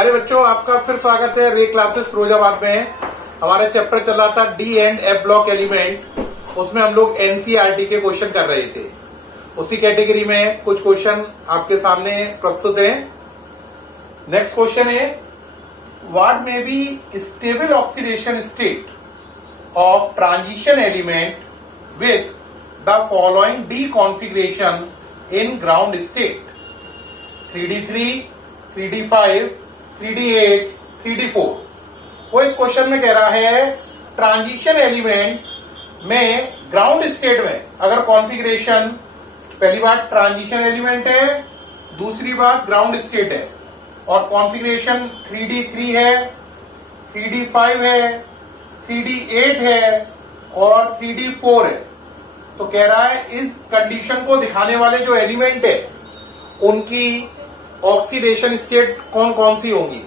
प्यारे बच्चों, आपका फिर स्वागत है रे क्लासेस फिरोजाबाद में। हमारा चैप्टर चल रहा था D and F block element. उसमें हम लोग एनसीईआरटी के क्वेश्चन कर रहे थे। उसी कैटेगरी में कुछ क्वेश्चन आपके सामने प्रस्तुत है। नेक्स्ट क्वेश्चन है, what may be stable oxidation state of transition element with the following D configuration in ground state 3D3, 3D5, 3D8, 3D4। वो इस क्वेश्चन में कह रहा है ट्रांजिशन एलिमेंट में ग्राउंड स्टेट में अगर कॉन्फ़िगरेशन, पहली बात ट्रांजिशन एलिमेंट है, दूसरी बात ग्राउंड स्टेट है और कॉन्फ़िगरेशन 3D3 है, 3D5 है, 3D8 है और 3D4 है। तो कह रहा है इस कंडीशन को दिखाने वाले जो एलिमेंट है उनकी ऑक्सीडेशन स्टेट कौन कौन सी होंगी।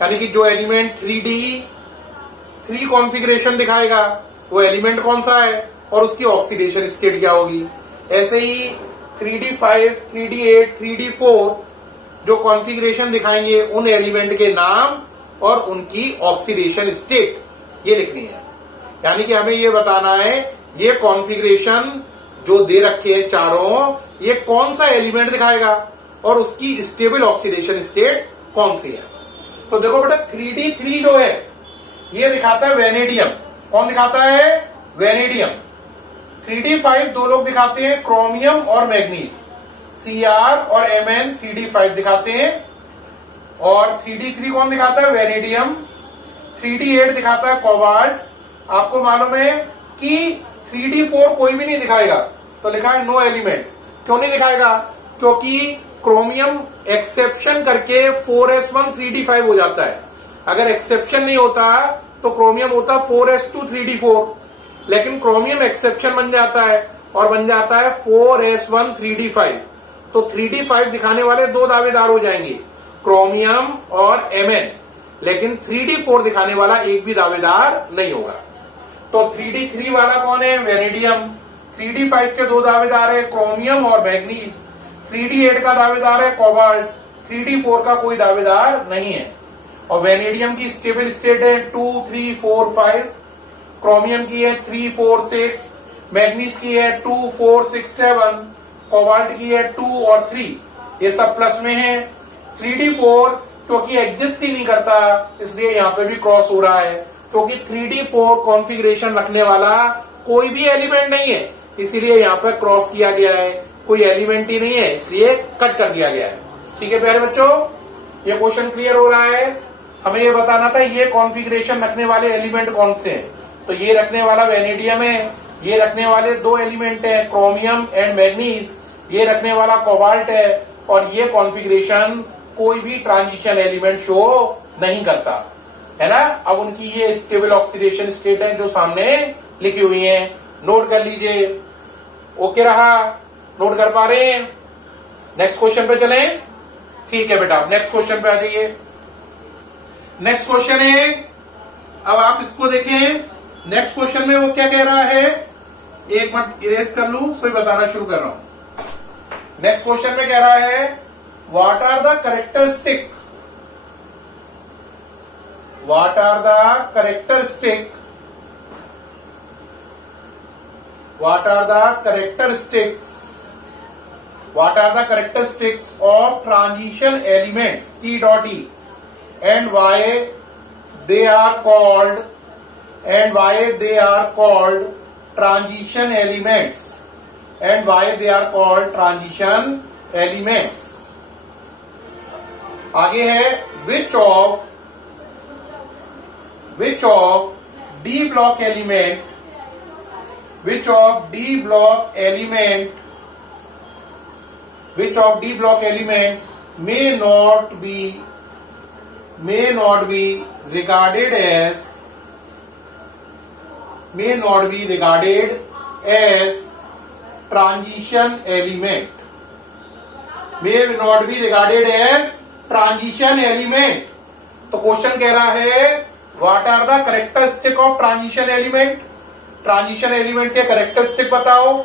यानी कि जो एलिमेंट 3D3 कॉन्फ़िगरेशन दिखाएगा वो एलिमेंट कौन सा है और उसकी ऑक्सीडेशन स्टेट क्या होगी। ऐसे ही 3D5, 3D8, 3D4 जो कॉन्फ़िगरेशन दिखाएंगे उन एलिमेंट के नाम और उनकी ऑक्सीडेशन स्टेट ये लिखनी है। यानी कि हमें ये बताना है ये कॉन्फ़िगरेशन जो दे रखे हैं चारों, ये कौन सा एलिमेंट दिखाएगा और उसकी स्टेबल ऑक्सीडेशन स्टेट कौन सी है। तो देखो बेटा 3D3 जो है ये दिखाता है वेनेडियम। कौन दिखाता है? वेनेडियम। 3D5 दो लोग दिखाते हैं, क्रोमियम और मैग्नीज। Cr और Mn 3D5 दिखाते हैं। और 3D3 कौन दिखाता है? वेनेडियम। 3D8 दिखाता है कोबाल्ट। आपको मालूम है कि 3D4 कोई भी नहीं दिखाएगा, तो लिखा है नो एलिमेंट। क्यों नहीं दिखाएगा? क्योंकि क्रोमियम एक्सेप्शन करके 4s1 3D5 हो जाता है। अगर एक्सेप्शन नहीं होता तो क्रोमियम होता 4s2 3D4, लेकिन क्रोमियम एक्सेप्शन बन जाता है और बन जाता है 4s1 3D5। तो 3D5 दिखाने वाले दो दावेदार हो जाएंगे, क्रोमियम और Mn, लेकिन 3D4 दिखाने वाला एक भी दावेदार नहीं होगा। तो 3D3 वाला कौन है? वेनेडियम। 3D5 के दो दावेदार है, क्रोमियम और मैग्नीज। 3D8 का दावेदार है कोबाल्ट। 3D4 का कोई दावेदार नहीं है। और वेनेडियम की स्टेबल स्टेट है 2, 3, 4, 5। क्रोमियम की है 3, 4, 6। मैग्नीज की है 2, 4, 6, 7। कोबाल्ट की है 2 और 3। ये सब प्लस में है। 3D4 क्योंकि एग्जिस्ट ही नहीं करता इसलिए यहां पे भी क्रॉस हो रहा है, क्योंकि 3D4 कॉन्फ़िगरेशन रखने वाला कोई भी एलिमेंट नहीं है, इसीलिए यहां पर क्रॉस किया गया है। कोई एलिमेंट ही नहीं है इसलिए कट कर दिया गया है। ठीक है प्यारे बच्चों, ये क्वेश्चन क्लियर हो रहा है। हमें ये बताना था ये कॉन्फ़िगरेशन रखने वाले एलिमेंट कौन से हैं। तो ये रखने वाला वेनेडियम है, ये रखने वाले दो एलिमेंट है क्रोमियम एंड मैग्नीज, ये रखने वाला कोबाल्ट है और ये कॉन्फ़िगरेशन कोई भी ट्रांजिशन एलिमेंट शो नहीं करता है ना। अब उनकी ये स्टेबल ऑक्सीडेशन स्टेट है जो सामने लिखी हुई है, नोट कर लीजिए। ओके रहा? नोट कर पा रहे हैं? नेक्स्ट क्वेश्चन पे चलें। ठीक है बेटा, नेक्स्ट क्वेश्चन पे आ जाइए। नेक्स्ट क्वेश्चन है, अब आप इसको देखें। नेक्स्ट क्वेश्चन में वो क्या कह रहा है, एक मिनट इरेज कर लूं, फिर बताना शुरू कर रहा हूं। नेक्स्ट क्वेश्चन में कह रहा है what are the characteristic, what are the characteristic, what are the characteristics, what are the characteristics of transition elements T dot E and why they are called, and why they are called transition elements, and why they are called transition elements। आगे है which of D block element, which of D block element may not be regarded as transition element, may not be regarded as transition element। तो question कह रहा है what are the characteristic of transition element, transition element के characteristic बताओ।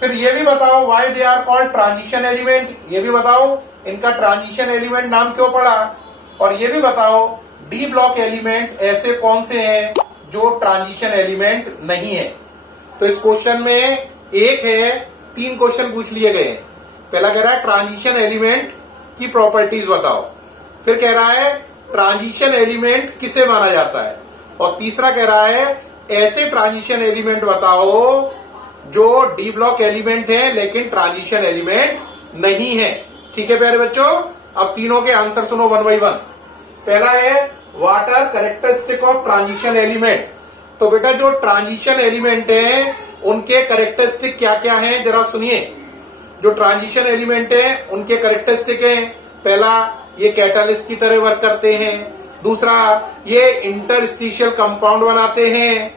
फिर ये भी बताओ why they are called transition element, ये भी बताओ इनका ट्रांजिशन एलिमेंट नाम क्यों पड़ा। और ये भी बताओ डी ब्लॉक एलिमेंट ऐसे कौन से हैं जो ट्रांजिशन एलिमेंट नहीं है। तो इस क्वेश्चन में एक है, 3 क्वेश्चन पूछ लिए गए हैं। पहला कह रहा है ट्रांजिशन एलिमेंट की प्रॉपर्टीज बताओ, फिर कह रहा है ट्रांजिशन एलिमेंट किसे माना जाता है, और तीसरा कह रहा है ऐसे ट्रांजिशन एलिमेंट बताओ जो डी ब्लॉक एलिमेंट है लेकिन ट्रांजिशन एलिमेंट नहीं है। ठीक है प्यारे बच्चों, अब तीनों के आंसर सुनो 1 by 1। पहला है what are characteristic of transition element. तो बेटा जो ट्रांजिशन एलिमेंट है उनके कैरेक्टरिस्टिक क्या क्या हैं जरा सुनिए। जो ट्रांजिशन एलिमेंट है उनके कैरेक्टरिस्टिक हैं, पहला ये कैटालिस्ट की तरह वर्क करते हैं, दूसरा ये इंटरस्टिशियल कंपाउंड बनाते हैं,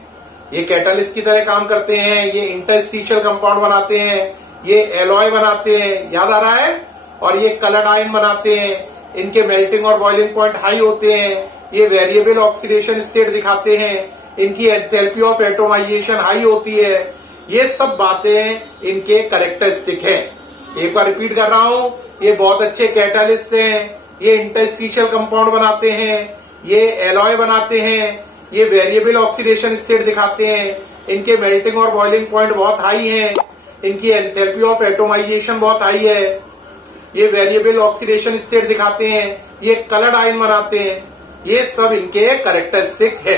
ये कैटालिस्ट की तरह काम करते हैं, ये इंटरस्टिशियल कंपाउंड बनाते हैं, ये एलॉय बनाते हैं, याद आ रहा है, और ये कलर्ड आयन बनाते हैं, इनके मेल्टिंग और बॉइलिंग पॉइंट हाई होते हैं, ये वेरिएबल ऑक्सीडेशन स्टेट दिखाते हैं, इनकी एंथैल्पी ऑफ एटोमाइजेशन हाई होती है। ये सब बातें इनके कैरेक्टरिस्टिक हैं। एक बार रिपीट कर रहा हूं, ये बहुत अच्छे कैटालिस्ट हैं, ये इंटरस्टिशियल कंपाउंड बनाते हैं, ये एलॉय बनाते हैं, ये वेरिएबल ऑक्सीडेशन स्टेट दिखाते हैं, इनके मेल्टिंग और बॉइलिंग पॉइंट बहुत हाई हैं, इनकी एंथैल्पी ऑफ एटोमाइजेशन बहुत हाई है, ये वेरिएबल ऑक्सीडेशन स्टेट दिखाते हैं, ये कलर्ड आयन बनाते हैं। ये सब इनके कैरेक्टरिस्टिक है।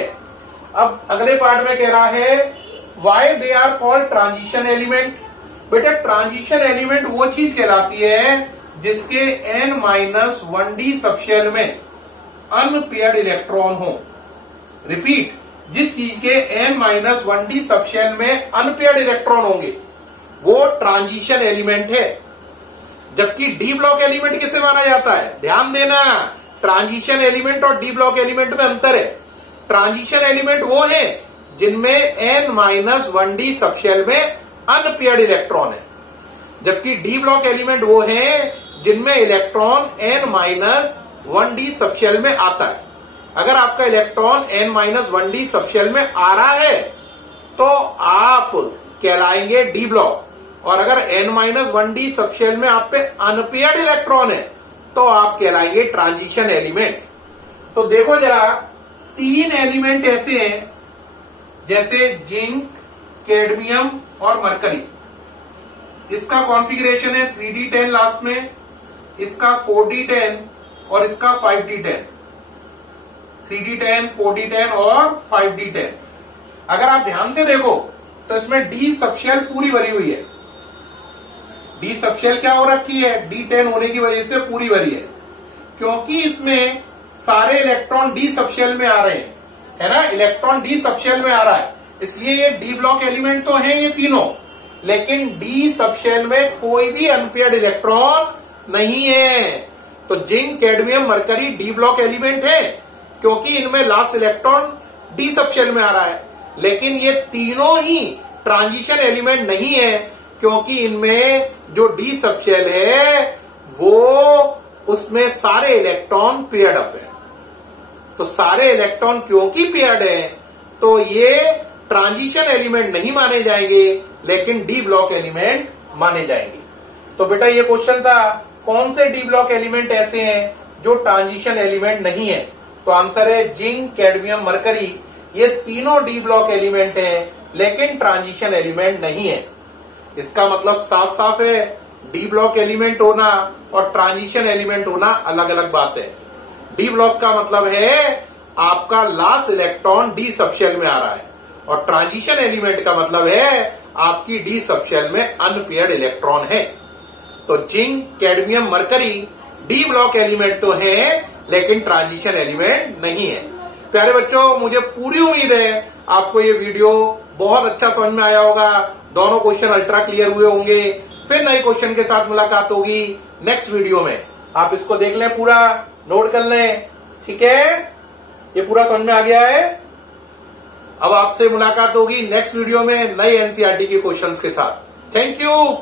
अब अगले पार्ट में कह रहा है why they are called transition element. बेटा ट्रांजिशन एलिमेंट वो चीज कहलाती है जिसके n-1d सबशेल में अनपेयर्ड इलेक्ट्रॉन हो। रिपीट, जिस चीज के n-1d सबशेल में अनपेयर्ड इलेक्ट्रॉन होंगे वो ट्रांजिशन एलिमेंट है। जबकि डी ब्लॉक एलिमेंट किसे माना जाता है, ध्यान देना, ट्रांजिशन एलिमेंट और डी ब्लॉक एलिमेंट में अंतर है। ट्रांजिशन एलिमेंट वो है जिनमें n-1d सबशेल में अनपेयर्ड इलेक्ट्रॉन है, जबकि डी ब्लॉक एलिमेंट वो है जिनमें इलेक्ट्रॉन n-1d सबशेल में आता है। अगर आपका इलेक्ट्रॉन n-1d सबशेल में आ रहा है तो आप कहलाएंगे डी ब्लॉक, और अगर n-1d सबशेल में आप पे अनपेयर्ड इलेक्ट्रॉन है तो आप कहलाएंगे ट्रांजिशन एलिमेंट। तो देखो जरा, 3 एलिमेंट ऐसे हैं जैसे जिंक, कैडमियम और मरकरी। इसका कॉन्फ़िगरेशन है 3d10 लास्ट में, इसका 4d10 और इसका 5d10। 3d10, 4d10 और 5d10। अगर आप ध्यान से देखो तो इसमें डी सबशेल पूरी भरी हुई है। डी सबशेल क्या हो रखी है, D10 होने की वजह से पूरी भरी है, क्योंकि इसमें सारे इलेक्ट्रॉन डी सबशेल में आ रहे हैं, है ना, इलेक्ट्रॉन डी सबशेल में आ रहा है, इसलिए ये डी ब्लॉक एलिमेंट तो है ये तीनों, लेकिन डी सबशेल में कोई भी अनपेयर्ड इलेक्ट्रॉन नहीं है। तो zinc, cadmium, mercury D block element है क्योंकि इनमें लास्ट इलेक्ट्रॉन डी सबशेल में आ रहा है, लेकिन ये तीनों ही ट्रांजिशन एलिमेंट नहीं है क्योंकि इनमें जो डी सबशेल है वो उसमें सारे इलेक्ट्रॉन पेयर्ड अप है। तो सारे इलेक्ट्रॉन क्योंकि पेयर्ड है तो ये ट्रांजिशन एलिमेंट नहीं माने जाएंगे लेकिन डी ब्लॉक एलिमेंट माने जाएंगे। तो बेटा ये क्वेश्चन था कौन से डी ब्लॉक एलिमेंट ऐसे हैं जो ट्रांजिशन एलिमेंट नहीं है। तो आंसर है जिंक, कैडमियम, मरकरी, ये तीनों डी ब्लॉक एलिमेंट हैं लेकिन ट्रांजिशन एलिमेंट नहीं है। इसका मतलब साफ साफ है, डी ब्लॉक एलिमेंट होना और ट्रांजिशन एलिमेंट होना अलग अलग बात है। डी ब्लॉक का मतलब है आपका लास्ट इलेक्ट्रॉन डी सबशेल में आ रहा है, और ट्रांजिशन एलिमेंट का मतलब है आपकी डी सबशेल में अनपेयर्ड इलेक्ट्रॉन है। तो zinc, cadmium, mercury D block element तो है लेकिन ट्रांजिशन एलिमेंट नहीं है। प्यारे बच्चों, मुझे पूरी उम्मीद है आपको ये वीडियो बहुत अच्छा समझ में आया होगा, दोनों क्वेश्चन अल्ट्रा क्लियर हुए होंगे। फिर नए क्वेश्चन के साथ मुलाकात होगी नेक्स्ट वीडियो में। आप इसको देख लें, पूरा नोट कर लें, ठीक है, ये पूरा समझ में आ गया है। अब आपसे मुलाकात होगी नेक्स्ट वीडियो में नए एनसीईआरटी के क्वेश्चंस के साथ। Thank you.